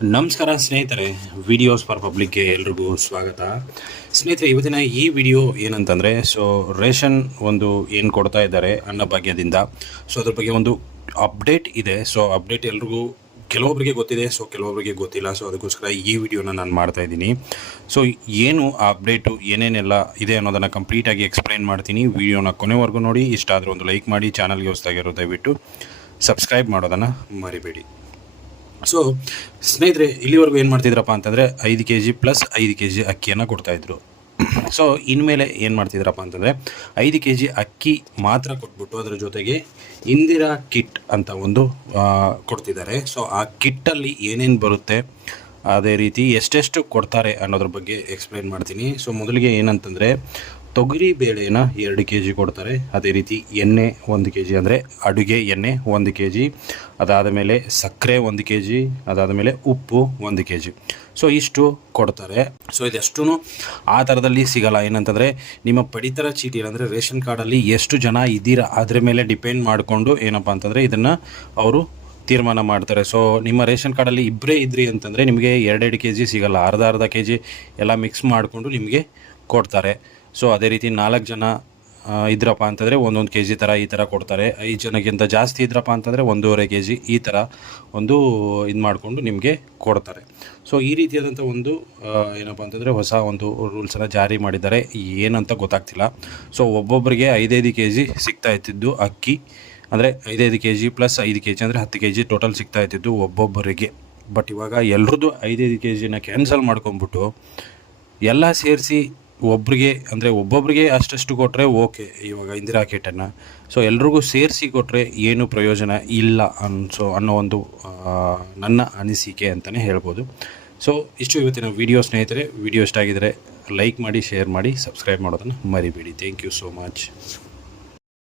ನಮಸ್ಕಾರ ಸ್ನೇಹಿತರೆ videos for ಪಬ್ಲಿಕ್ಗೆ ಎಲ್ರಿಗೂ ಸ್ವಾಗತ. ಸ್ನೇಹಿತರೆ, ಇವತ್ತಿನ ಈ ವಿಡಿಯೋ ಏನಂತಂದರೆ ಸೊ ರೇಷನ್ ಒಂದು ಏನು ಕೊಡ್ತಾ ಇದ್ದಾರೆ ಅನ್ನಭಾಗ್ಯದಿಂದ ಸೊ ಅದ್ರ ಬಗ್ಗೆ ಒಂದು ಅಪ್ಡೇಟ್ ಇದೆ. ಸೊ ಅಪ್ಡೇಟ್ ಎಲ್ರಿಗೂ ಕೆಲವೊಬ್ಬರಿಗೆ ಗೊತ್ತಿದೆ ಸೊ ಕೆಲವೊಬ್ಬರಿಗೆ ಗೊತ್ತಿಲ್ಲ. ಸೊ ಅದಕ್ಕೋಸ್ಕರ ಈ ವಿಡಿಯೋನ ನಾನು ಮಾಡ್ತಾ ಇದ್ದೀನಿ. ಸೊ ಏನು ಆ ಅಪ್ಡೇಟು ಏನೇನೆಲ್ಲ ಇದೆ ಅನ್ನೋದನ್ನು ಕಂಪ್ಲೀಟಾಗಿ ಎಕ್ಸ್ಪ್ಲೈನ್ ಮಾಡ್ತೀನಿ. ವಿಡಿಯೋನ ಕೊನೆವರೆಗೂ ನೋಡಿ. ಇಷ್ಟ ಆದರೆ ಒಂದು ಲೈಕ್ ಮಾಡಿ. ಚಾನಲ್ಗೆ ಹೊಸದಾಗಿರೋ ದಯವಿಟ್ಟು ಸಬ್ಸ್ಕ್ರೈಬ್ ಮಾಡೋದನ್ನು ಮರಿಬೇಡಿ. ಸೊ ಸ್ನೇಹಿತರೆ, ಇಲ್ಲಿವರೆಗೂ ಏನು ಮಾಡ್ತಿದ್ರಪ್ಪ ಅಂತಂದರೆ ಐದು ಕೆ ಜಿ ಪ್ಲಸ್ ಐದು ಕೆ ಜಿ ಅಕ್ಕಿಯನ್ನು ಕೊಡ್ತಾಯಿದ್ರು ಸೊ ಇನ್ಮೇಲೆ ಏನು ಮಾಡ್ತಿದ್ರಪ್ಪ ಅಂತಂದರೆ ಐದು ಕೆ ಜಿ ಅಕ್ಕಿ ಮಾತ್ರ ಕೊಟ್ಬಿಟ್ಟು ಅದರ ಜೊತೆಗೆ ಇಂದಿರಾ ಕಿಟ್ ಅಂತ ಒಂದು ಕೊಡ್ತಿದ್ದಾರೆ. ಸೊ ಆ ಕಿಟ್ಟಲ್ಲಿ ಏನೇನು ಬರುತ್ತೆ? ಅದೇ ರೀತಿ ಎಷ್ಟೆಷ್ಟು ಕೊಡ್ತಾರೆ ಅನ್ನೋದ್ರ ಬಗ್ಗೆ ಎಕ್ಸ್ಪ್ಲೇನ್ ಮಾಡ್ತೀನಿ. ಸೊ ಮೊದಲಿಗೆ ಏನಂತಂದರೆ, ತೊಗರಿ ಬೇಳೆನ ಎರಡು ಕೆ ಜಿ ಕೊಡ್ತಾರೆ. ಅದೇ ರೀತಿ ಎಣ್ಣೆ ಒಂದು ಕೆ ಜಿ ಅಂದರೆ ಅಡುಗೆ ಎಣ್ಣೆ ಒಂದು ಕೆ ಜಿ ಅದಾದ ಮೇಲೆ ಸಕ್ಕರೆ ಒಂದು ಕೆ ಜಿ ಅದಾದ ಮೇಲೆ ಉಪ್ಪು ಒಂದು ಕೆ ಜಿ ಸೊ ಇಷ್ಟು ಕೊಡ್ತಾರೆ. ಸೊ ಇದೆಷ್ಟೂ ಆ ಥರದಲ್ಲಿ ಸಿಗಲ್ಲ. ಏನಂತಂದರೆ, ನಿಮ್ಮ ಪಡಿತರ ಚೀಟಿ ಅಂದರೆ ರೇಷನ್ ಕಾರ್ಡಲ್ಲಿ ಎಷ್ಟು ಜನ ಇದ್ದೀರಾ ಅದ್ರ ಮೇಲೆ ಡಿಪೆಂಡ್ ಮಾಡಿಕೊಂಡು ಏನಪ್ಪ ಅಂತಂದರೆ, ಇದನ್ನು ಅವರು ತೀರ್ಮಾನ ಮಾಡ್ತಾರೆ. ಸೊ ನಿಮ್ಮ ರೇಷನ್ ಕಾರ್ಡಲ್ಲಿ ಇಬ್ಬರೇ ಇದ್ರಿ ಅಂತಂದರೆ ನಿಮಗೆ ಎರಡೆರಡು ಕೆ ಜಿ ಸಿಗಲ್ಲ. ಅರ್ಧ ಅರ್ಧ ಕೆ ಜಿ ಎಲ್ಲ ಮಿಕ್ಸ್ ಮಾಡಿಕೊಂಡು ನಿಮಗೆ ಕೊಡ್ತಾರೆ. ಸೊ ಅದೇ ರೀತಿ ನಾಲ್ಕು ಜನ ಇದ್ರಪ್ಪ ಅಂತಂದರೆ ಒಂದೊಂದು ಕೆ ಜಿ ಥರ ಈ ಥರ ಕೊಡ್ತಾರೆ. ಐದು ಜನಕ್ಕಿಂತ ಜಾಸ್ತಿ ಇದ್ರಪ್ಪ ಅಂತಂದರೆ ಒಂದೂವರೆ ಕೆ ಜಿ ಈ ಥರ ಒಂದು ಇದು ಮಾಡಿಕೊಂಡು ನಿಮಗೆ ಕೊಡ್ತಾರೆ. ಸೊ ಈ ರೀತಿಯಾದಂಥ ಒಂದು ಏನಪ್ಪ ಅಂತಂದರೆ ಹೊಸ ಒಂದು ರೂಲ್ಸನ್ನು ಜಾರಿ ಮಾಡಿದ್ದಾರೆ. ಏನಂತ ಗೊತ್ತಾಗ್ತಿಲ್ಲ. ಸೊ ಒಬ್ಬೊಬ್ಬರಿಗೆ ಐದೈದು ಕೆ ಜಿ ಸಿಗ್ತಾ ಇತ್ತಿದ್ದು ಅಕ್ಕಿ ಅಂದರೆ ಐದೈದು ಕೆ ಜಿ ಪ್ಲಸ್ ಐದು ಕೆ ಜಿ ಅಂದರೆ ಹತ್ತು ಕೆ ಜಿ ಟೋಟಲ್ ಸಿಗ್ತಾ ಇದ್ದಿದ್ದು ಒಬ್ಬೊಬ್ಬರಿಗೆ. ಬಟ್ ಇವಾಗ ಎಲ್ರದ್ದು ಐದೈದು ಕೆ ಜಿನ ಕ್ಯಾನ್ಸಲ್ ಮಾಡ್ಕೊಂಬಿಟ್ಟು ಎಲ್ಲ ಸೇರಿಸಿ ಒಬ್ರಿಗೆ ಅಂದರೆ ಒಬ್ಬೊಬ್ಬರಿಗೆ ಅಷ್ಟಷ್ಟು ಕೊಟ್ಟರೆ ಓಕೆ ಇವಾಗ ಇಂದಿರಾ ಕೇಟನ್ನು ಸೊ ಎಲ್ರಿಗೂ ಸೇರಿಸಿ ಕೊಟ್ಟರೆ ಏನು ಪ್ರಯೋಜನ ಇಲ್ಲ ಅನ್ಸೋ ಅನ್ನೋ ಒಂದು ನನ್ನ ಅನಿಸಿಕೆ ಅಂತಲೇ ಹೇಳ್ಬೋದು. ಸೊ ಇಷ್ಟು ಇವತ್ತಿನ ವಿಡಿಯೋ ಸ್ನೇಹಿತರೆ. ವಿಡಿಯೋ ಇಷ್ಟ ಲೈಕ್ ಮಾಡಿ ಶೇರ್ ಮಾಡಿ ಸಬ್ಸ್ಕ್ರೈಬ್ ಮಾಡೋದನ್ನು ಮರಿಬೇಡಿ. Thank you so much